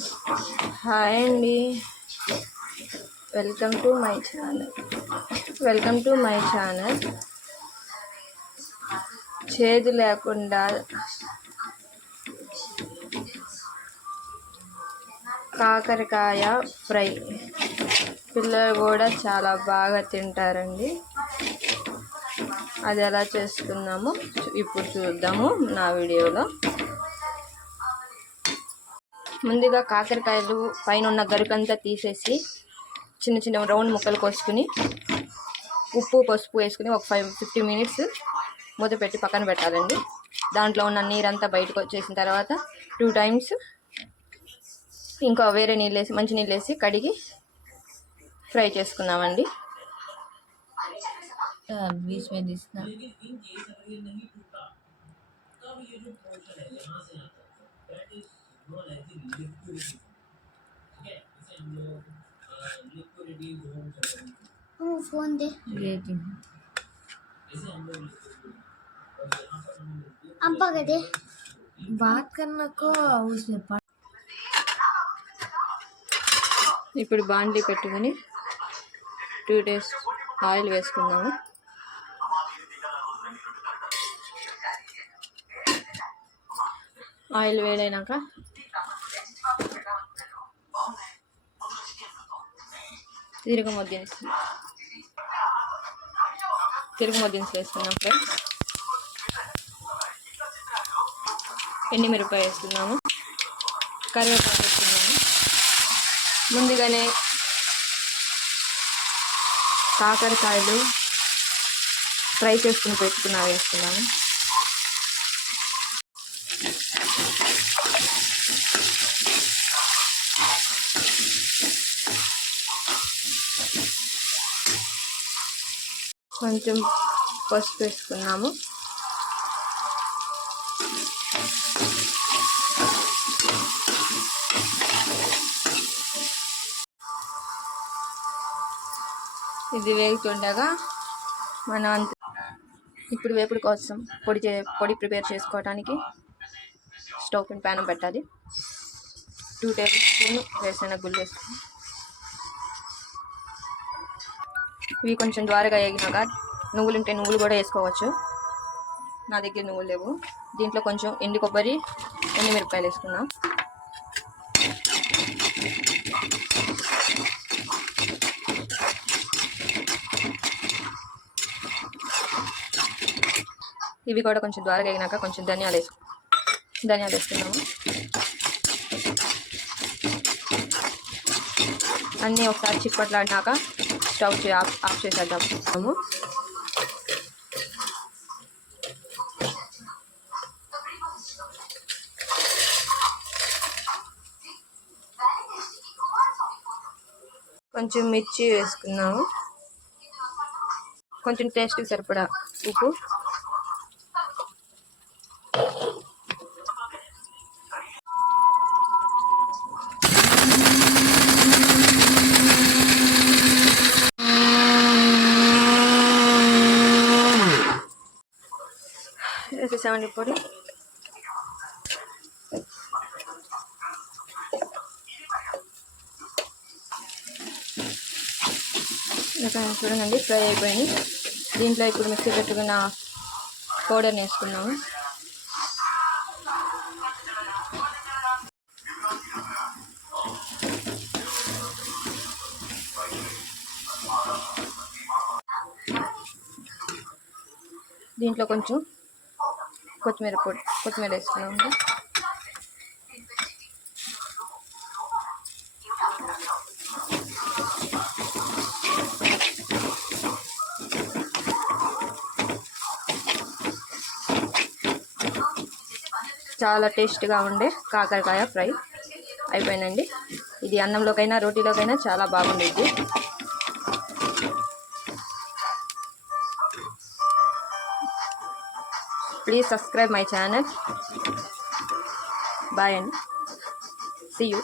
Hi అండి. Welcome to my channel welcome to my channel చేదు లేకుండా కాకరకాయ ఫ్రై. పిల్లలు కూడా చాలా బాగా తింటారండి. అది ఎలా చేసుకుందామో ఇప్పుడు చూద్దాము నా వీడియోలో. ముందుగా కాకరకాయలు పైన ఉన్న గరుకంతా తీసేసి చిన్న చిన్న రౌండ్ ముక్కలు కోసుకుని ఉప్పు పసుపు వేసుకుని ఒక ఫైవ్ ఫిఫ్టీ మినిట్స్ మూత పెట్టి పక్కన పెట్టాలండి దాంట్లో ఉన్న నీరంతా బయటకు వచ్చేసిన తర్వాత టూ టైమ్స్ ఇంకా వేరే నీళ్ళు వేసి మంచి నీళ్ళు వేసి కడిగి ఫ్రై చేసుకున్నామండి बीच में दिसना फोन दे ये दिन अम्पा के दे बात करना को उसमें पढ़ ఇప్పుడు బాండ్లీ పెట్టుకుని టూ డేస్ ఆయిల్ వేసుకుందాము ఆయిల్ వేడైనాక తిరుగు ముద్దిన్స్ తిరుగు ముద్దిన్స్ వేసుకున్నాం ఫ్రెండ్స్ ఎండిమిరపకాయ వేస్తున్నాము? కరివేపాకు వేస్తున్నాము. ముందుగానే కాకరకాయలు ఫ్రై చేసుకుని పెట్టుకున్నా వేస్తున్నాము కొంచెం పసుపు వేసుకున్నాము. ఇది వేగుతుండగా మనం అంత ఇప్పుడు వేపుడు కోసం పొడి చే పొడి ప్రిపేర్ చేసుకోవడానికి స్టవ్ పైన ప్యాన్ పెట్టాలి. టూ టేబుల్ స్పూన్ వేసిన గుళ్ళు వేసుకుని ఇవి కొంచెం ద్వారగా వేగినాక నువ్వులు ఉంటే నువ్వులు కూడా వేసుకోవచ్చు. నా దగ్గర నువ్వులు లేవు. దీంట్లో కొంచెం ఎండు కొబ్బరి ఎండు మిరపకాయలు వేసుకున్నా. ఇవి కూడా కొంచెం ద్వారగా వేగినాక కొంచెం ధనియాలు వేసు ధనియాలు వేసుకున్నాము. అన్నీ ఒకసారి చిప్పట్లాడినాక స్టవ్ ఆఫ్ ఆఫ్ చేసేద్దాము కొంచెం మిర్చి వేసుకున్నాము కొంచెం టేస్ట్కి సరిపడా ఉప్పు వేసేసామండి పొడి ఇంకా చూడండి ఫ్రై అయిపోయింది దీంట్లో ఇప్పుడు మిక్సీ పెట్టుకున్న పౌడర్ని వేసుకున్నాము దీంట్లో కొంచెం కొత్తిమీర పొడి కొత్తిమీర వేసుకున్నాము చాలా టేస్ట్గా ఉండే కాకరకాయ ఫ్రై అయిపోయిందండి. ఇది అన్నంలోకైనా రోటీలోకైనా చాలా బాగుండేది. Please subscribe my channel. Bye and see you.